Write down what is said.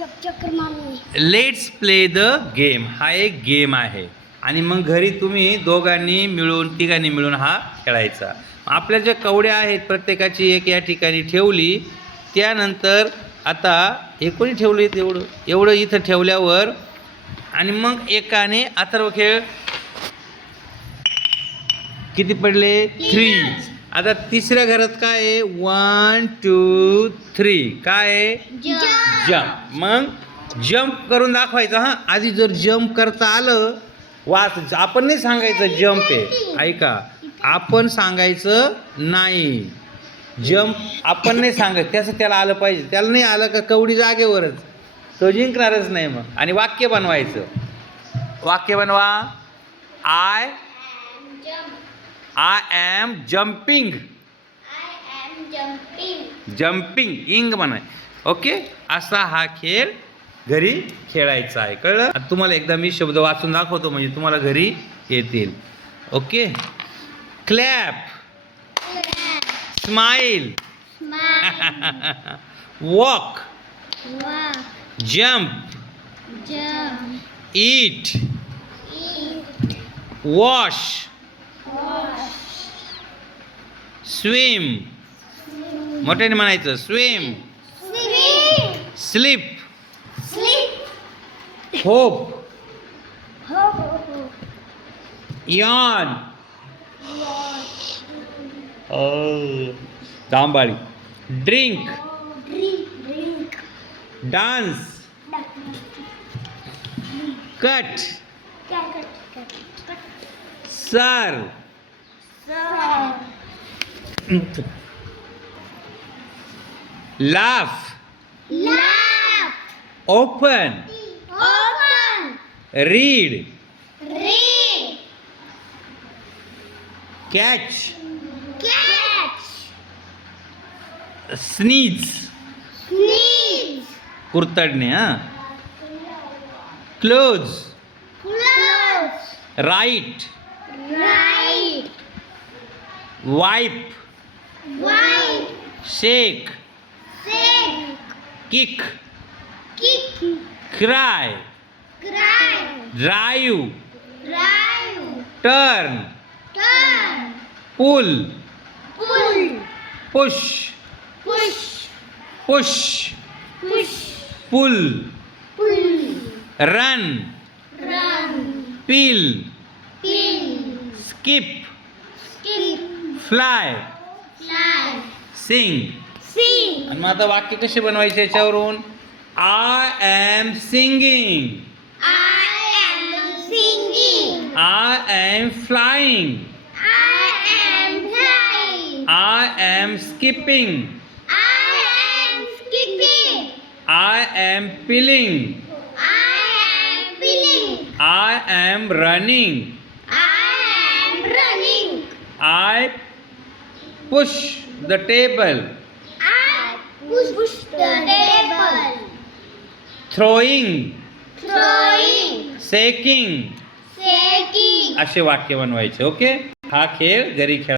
चक्कर मारणे. Let's play the game. हा एक गेम आहे आणि मग घरी तुम्ही दोघांनी मिळून तिघांनी मिळून हा खेळायचा. आपल्या ज्या कवड्या आहेत प्रत्येकाची एक या ठिकाणी ठेवली. त्यानंतर आता हे कोणी ठेवले एवढं इथं ठेवल्यावर आणि मग एकाने अथर्व खेळ किती पडले 3. आता तिसऱ्या घरात काय आहे 1 2 3 काय आहे जम्प. मग जम्प करून दाखवायचं. हां आधी जर जम्प करता आलं वाच आपण नाही सांगायचं जम्प आहे. ऐका आपण सांगायचं नाही जम्प आपण नाही सांगायचं. त्याचं त्याला आलं पाहिजे. त्याला नाही आलं का कवडी जागेवरच तो जिंकणारच नाही. मग आणि वाक्य बनवायचं. वाक्य बनवा. I am jumping. जम्पिंग इंग म्हणाय. ओके असा हा खेळ घरी खेळायचा आहे. कळलं. आता तुम्हाला एकदा मी शब्द वाचून दाखवतो म्हणजे तुम्हाला घरी येतील. Okay clap, smile, walk, jump, eat, wash, swim. मोठ्याने म्हणायचं स्विम. स्लीप, होप, यान, दांबाळी, ड्रिंक, डान्स, कट, सर्व, laugh, open, read, catch, sneeze, कुरतडणे. हां close, write, wipe, shake, kick, cry, drive, turn, pull, push, pull, run, peel, skip, fly, sing. आणि मग आता वाक्य कसे बनवायचे याच्यावरून. I am singing, I am flying, I am skipping, I am peeling, I am running, I push the table, throwing, shaking. असे वाक्य बनवायचे. ओके हा खेळ घरी खेळ.